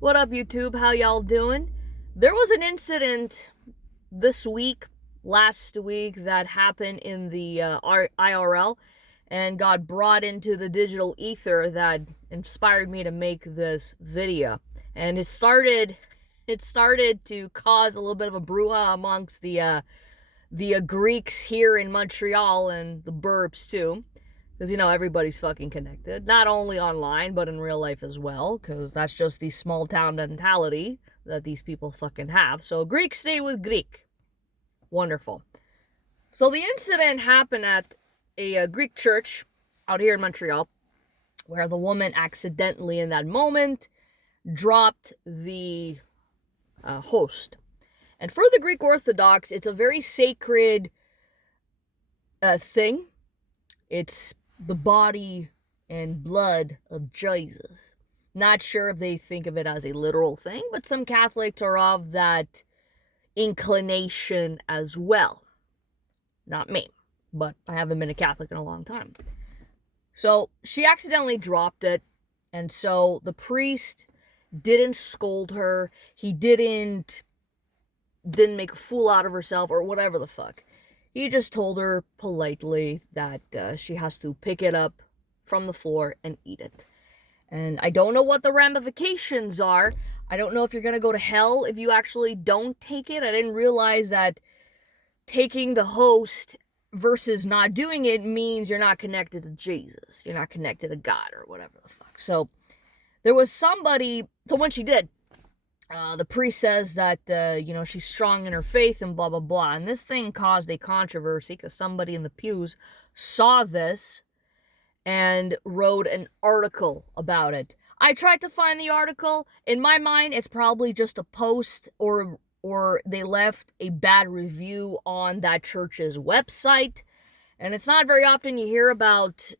What up, YouTube? How y'all doing? There was an incident this week, last week, that happened in the IRL and got brought into the digital ether that inspired me to make this video. And it started to cause a little bit of a brouhaha amongst the Greeks here in Montreal and the burbs too. Because, everybody's fucking connected. Not only online, but in real life as well. Because that's just the small town mentality that these people fucking have. So, Greek stay with Greek. Wonderful. So, the incident happened at a Greek church out here in Montreal, where the woman accidentally, in that moment, dropped the host. And for the Greek Orthodox, it's a very sacred thing. It's the body and blood of Jesus. Not sure if they think of it as a literal thing, but some Catholics are of that inclination as well. Not me, but I haven't been a Catholic in a long time. So she accidentally dropped it, and so the priest didn't scold her. He didn't make a fool out of herself or whatever the fuck. He just told her politely that she has to pick it up from the floor and eat it. And I don't know what the ramifications are. I don't know if you're going to go to hell if you actually don't take it. I didn't realize that taking the host versus not doing it means you're not connected to Jesus. You're not connected to God or whatever the fuck. So there was somebody, so when she did, the priest says that, she's strong in her faith and blah, blah, blah. And this thing caused a controversy because somebody in the pews saw this and wrote an article about it. I tried to find the article. In my mind, it's probably just a post or they left a bad review on that church's website. And it's not very often you hear about,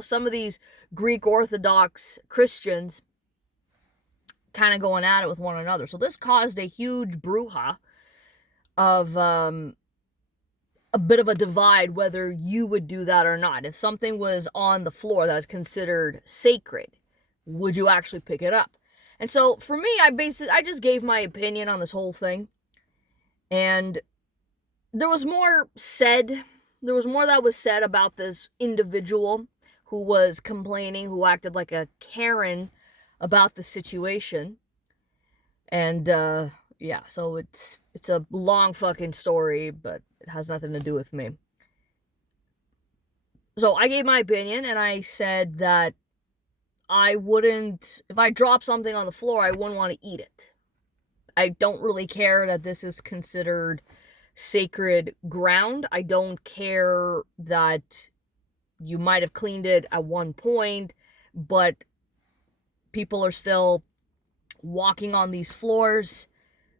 some of these Greek Orthodox Christians kind of going at it with one another. So this caused a huge brouhaha of a bit of a divide whether you would do that or not. If something was on the floor that is considered sacred, would you actually pick it up? And so for me, I just gave my opinion on this whole thing. And there was more that was said about this individual who was complaining, who acted like a Karen about the situation. And so it's a long fucking story, but it has nothing to do with me. So I gave my opinion, and I said that if I drop something on the floor, I wouldn't want to eat it. I don't really care that this is considered sacred ground. I don't care that you might have cleaned it at one point, but people are still walking on these floors.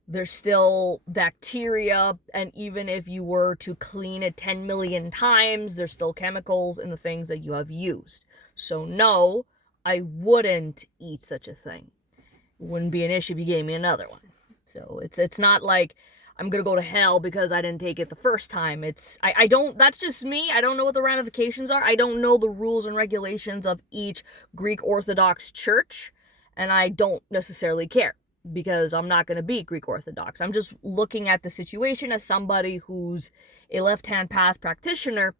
There's still bacteria, and even if you were to clean it 10 million times, there's still chemicals in the things that you have used. So no, I wouldn't eat such a thing. It wouldn't be an issue if you gave me another one. So it's not like I'm gonna go to hell because I didn't take it the first time. I don't, that's just me. I don't know what the ramifications are. I don't know the rules and regulations of each Greek Orthodox church, and I don't necessarily care because I'm not gonna be Greek Orthodox. I'm just looking at the situation as somebody who's a left-hand path practitioner,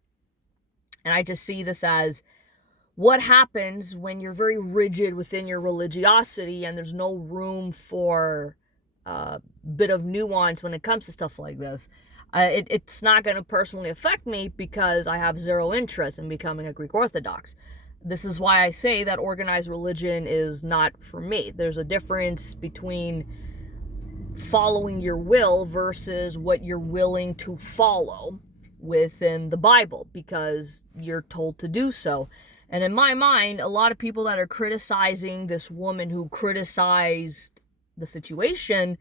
and I just see this as what happens when you're very rigid within your religiosity and there's no room for a bit of nuance when it comes to stuff like this. It's not going to personally affect me because I have zero interest in becoming a Greek Orthodox. This is why I say that organized religion is not for me. There's a difference between following your will versus what you're willing to follow within the Bible because you're told to do so. And in my mind, a lot of people that are criticizing this woman who criticized the situation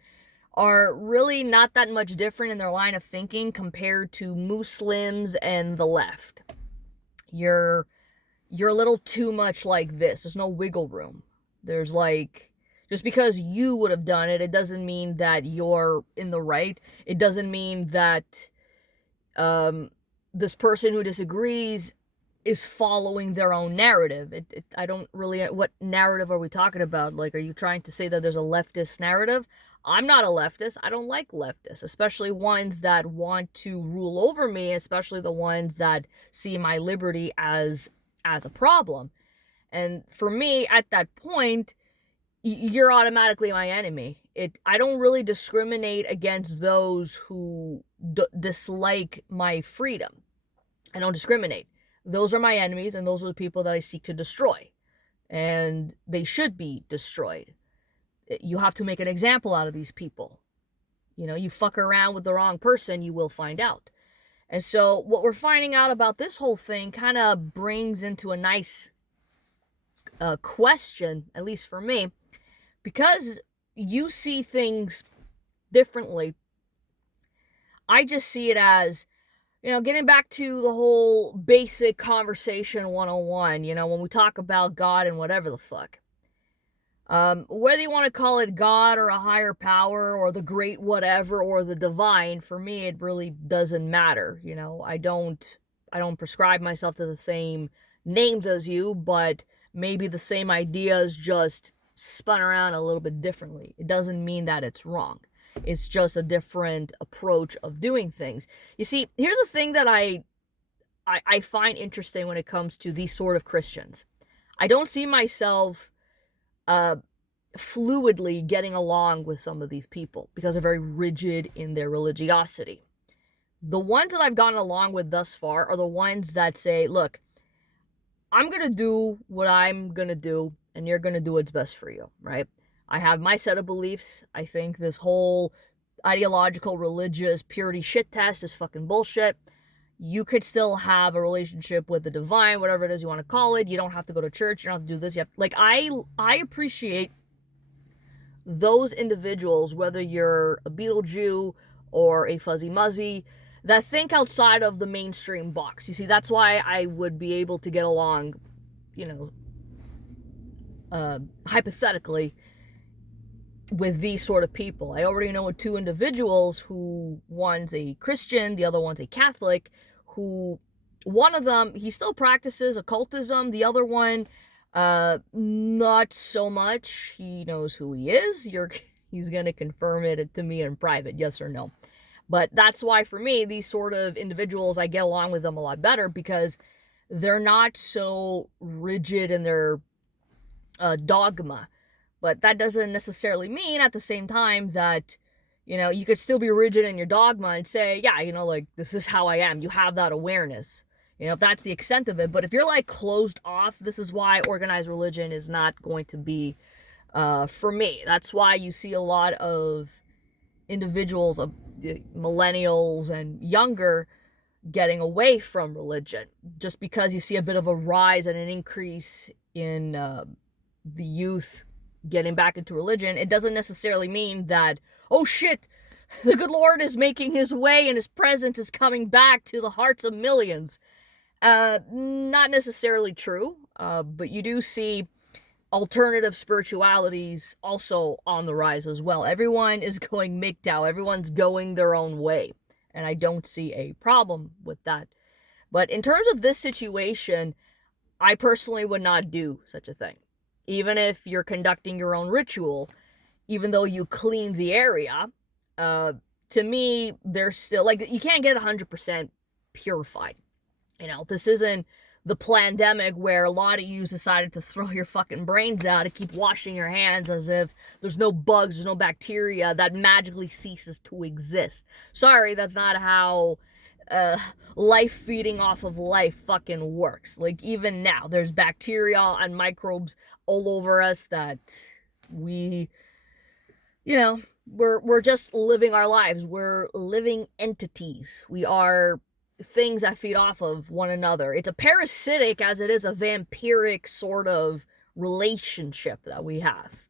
are really not that much different in their line of thinking compared to Muslims and the left. You're a little too much like this. There's no wiggle room. There's just because you would have done it, it doesn't mean that you're in the right. It doesn't mean that this person who disagrees is following their own narrative. I don't really, what narrative are we talking about? Like, are you trying to say that there's a leftist narrative? I'm not a leftist. I don't like leftists, especially ones that want to rule over me, especially the ones that see my liberty as a problem. And for me, at that point, you're automatically my enemy. I don't really discriminate against those who dislike my freedom. I don't discriminate. Those are my enemies, and those are the people that I seek to destroy. And they should be destroyed. You have to make an example out of these people. You know, you fuck around with the wrong person, you will find out. And so what we're finding out about this whole thing kind of brings into a nice question, at least for me, because you see things differently. I just see it as, getting back to the whole basic conversation 101, when we talk about God and whatever the fuck. Whether you want to call it God or a higher power or the great whatever or the divine, for me it really doesn't matter. I don't prescribe myself to the same names as you, but maybe the same ideas just spun around a little bit differently. It doesn't mean that it's wrong. It's just a different approach of doing things. You see, here's the thing that I find interesting when it comes to these sort of Christians. I don't see myself fluidly getting along with some of these people because they're very rigid in their religiosity. The ones that I've gotten along with thus far are the ones that say, look, I'm going to do what I'm going to do, and you're going to do what's best for you, right? I have my set of beliefs. I think this whole ideological, religious, purity shit test is fucking bullshit. You could still have a relationship with the divine, whatever it is you want to call it. You don't have to go to church. You don't have to do this. I appreciate those individuals, whether you're a Beetle Jew or a Fuzzy Muzzy, that think outside of the mainstream box. You see, that's why I would be able to get along, hypothetically, with these sort of people. I already know two individuals who, one's a Christian, the other one's a Catholic, who, one of them, he still practices occultism, the other one, not so much. He knows who he is. He's gonna confirm it to me in private, yes or no. But that's why, for me, these sort of individuals, I get along with them a lot better because they're not so rigid in their dogma. But that doesn't necessarily mean at the same time that, you could still be rigid in your dogma and say, yeah, like, this is how I am. You have that awareness, if that's the extent of it. But if you're like closed off, this is why organized religion is not going to be for me. That's why you see a lot of individuals, millennials and younger, getting away from religion, just because you see a bit of a rise and an increase in the youth getting back into religion. It doesn't necessarily mean that, oh shit, the good Lord is making his way and his presence is coming back to the hearts of millions. Not necessarily true, but you do see alternative spiritualities also on the rise as well. Everyone is going MGTOW. Everyone's going their own way. And I don't see a problem with that. But in terms of this situation, I personally would not do such a thing. Even if you're conducting your own ritual, even though you clean the area, to me, there's still, like, you can't get 100% purified. This isn't the pandemic where a lot of you decided to throw your fucking brains out and keep washing your hands as if there's no bugs, there's no bacteria that magically ceases to exist. Sorry, that's not how life feeding off of life fucking works. Like, even now, there's bacteria and microbes all over us that we're just living our lives. We're living entities. We are things that feed off of one another. It's a parasitic as it is a vampiric sort of relationship that we have,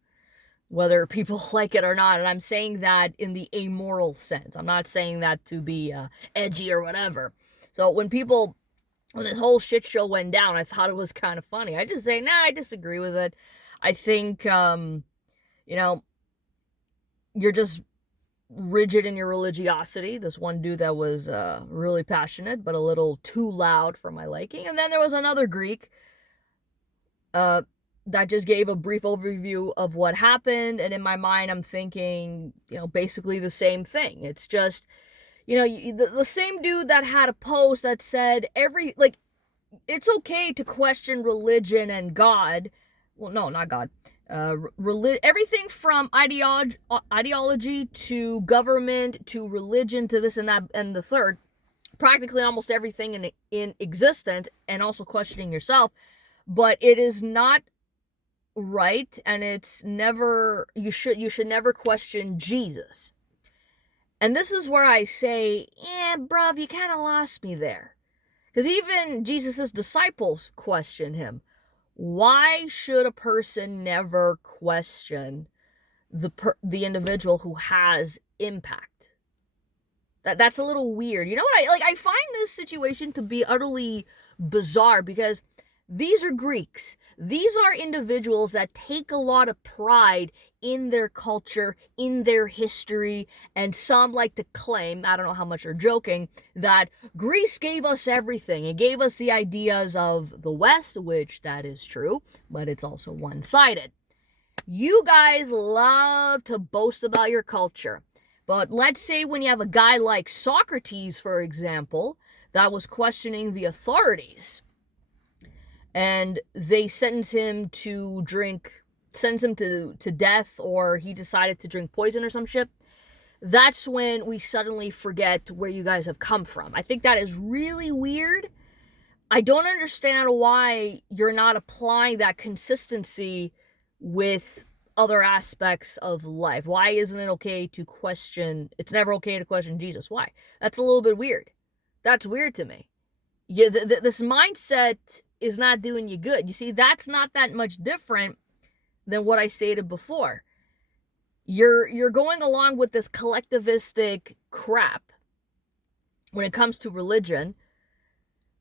whether people like it or not. And I'm saying that in the amoral sense. I'm not saying that to be edgy or whatever. So when this whole shit show went down, I thought it was kind of funny. I just say, nah, I disagree with it. I think, you're just rigid in your religiosity. This one dude that was really passionate, but a little too loud for my liking. And then there was another Greek uh, that just gave a brief overview of what happened. And in my mind, I'm thinking, basically the same thing. It's just, the same dude that had a post that said it's okay to question religion and God. Well, no, not God. Everything from ideology to government to religion to this and that and the third, practically almost everything in existence, and also questioning yourself. But it is not right, and it's never, you should never question Jesus. And this is where I say, bruv, you kind of lost me there. Because even Jesus' disciples questioned him. Why should a person never question the individual who has impact? That's a little weird. You know what? I find this situation to be utterly bizarre, because these are Greeks. These are individuals that take a lot of pride in their culture, in their history, and some like to claim, I don't know how much you're joking, that Greece gave us everything. It gave us the ideas of the West, which that is true, but it's also one-sided. You guys love to boast about your culture. But let's say when you have a guy like Socrates, for example, that was questioning the authorities, and they sentence him to death, or he decided to drink poison or some shit. That's when we suddenly forget where you guys have come from. I think that is really weird. I don't understand why you're not applying that consistency with other aspects of life. Why isn't it okay to question? It's never okay to question Jesus. Why? That's a little bit weird. That's weird to me. Yeah, this mindset is not doing you good. You see, that's not that much different than what I stated before. You're going along with this collectivistic crap when it comes to religion.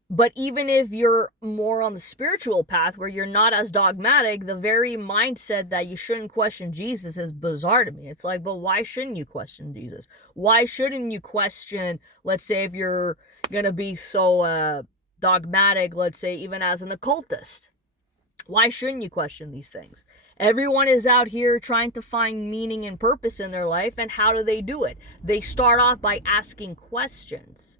But even if you're more on the spiritual path where you're not as dogmatic, the very mindset that you shouldn't question Jesus is bizarre to me. It's like, but why shouldn't you question Jesus? Why shouldn't you question, let's say, if you're going to be so dogmatic, let's say, even as an occultist? Why shouldn't you question these things? Everyone is out here trying to find meaning and purpose in their life, and how do they do it? They start off by asking questions.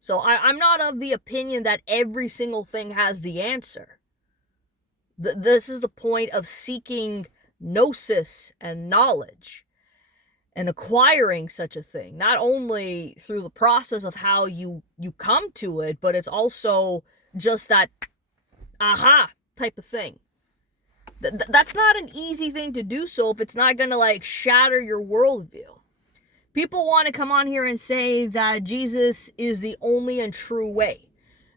So I'm not of the opinion that every single thing has the answer. This is the point of seeking gnosis and knowledge and acquiring such a thing. Not only through the process of how you come to it, but it's also just that aha type of thing. That's not an easy thing to do so if it's not going to shatter your worldview. People want to come on here and say that Jesus is the only and true way.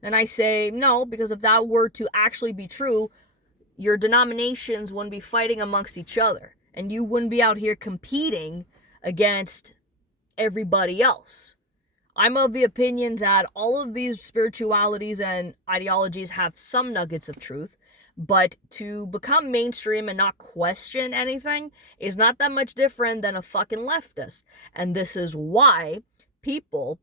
And I say no, because if that were to actually be true, your denominations wouldn't be fighting amongst each other. And you wouldn't be out here competing against everybody else. I'm of the opinion that all of these spiritualities and ideologies have some nuggets of truth. But to become mainstream and not question anything is not that much different than a fucking leftist. And this is why people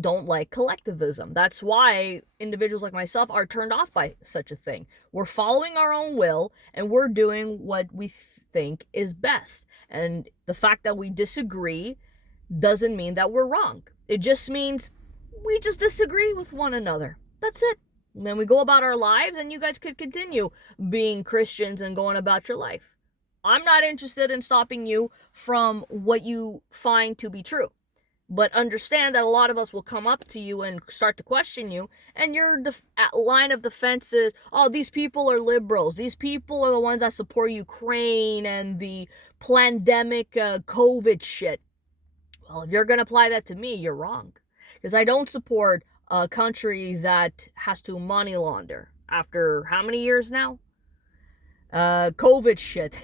don't like collectivism. That's why individuals like myself are turned off by such a thing. We're following our own will, and we're doing what we think is best. And the fact that we disagree doesn't mean that we're wrong. It just means we just disagree with one another. That's it. And then we go about our lives, and you guys could continue being Christians and going about your life. I'm not interested in stopping you from what you find to be true. But understand that a lot of us will come up to you and start to question you, and your line of defense is, oh, these people are liberals. These people are the ones that support Ukraine and the pandemic COVID shit. Well, if you're going to apply that to me, you're wrong. Because I don't support a country that has to money launder after how many years now? COVID shit.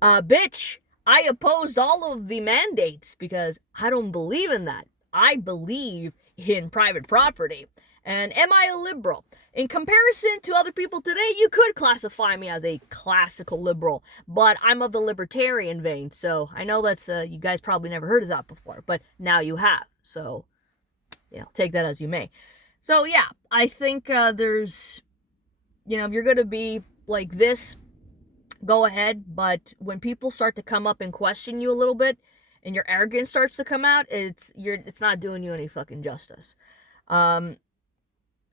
Bitch, I opposed all of the mandates because I don't believe in that. I believe in private property. And am I a liberal? in comparison to other people today, you could classify me as a classical liberal, but I'm of the libertarian vein, so I know that's, you guys probably never heard of that before, but now you have, so, take that as you may. So, yeah, I think there's, if you're going to be like this, go ahead, but when people start to come up and question you a little bit, and your arrogance starts to come out, it's not doing you any fucking justice.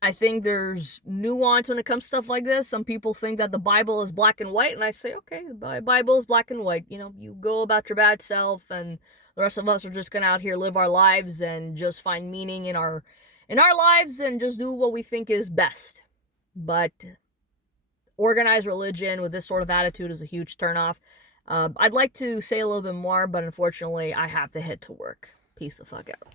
I think there's nuance when it comes to stuff like this. Some people think that the Bible is black and white, and I say, okay, the Bible is black and white. You go about your bad self, and the rest of us are just gonna out here live our lives and just find meaning in our lives and just do what we think is best. But organized religion with this sort of attitude is a huge turnoff. I'd like to say a little bit more, but unfortunately, I have to head to work. Peace the fuck out.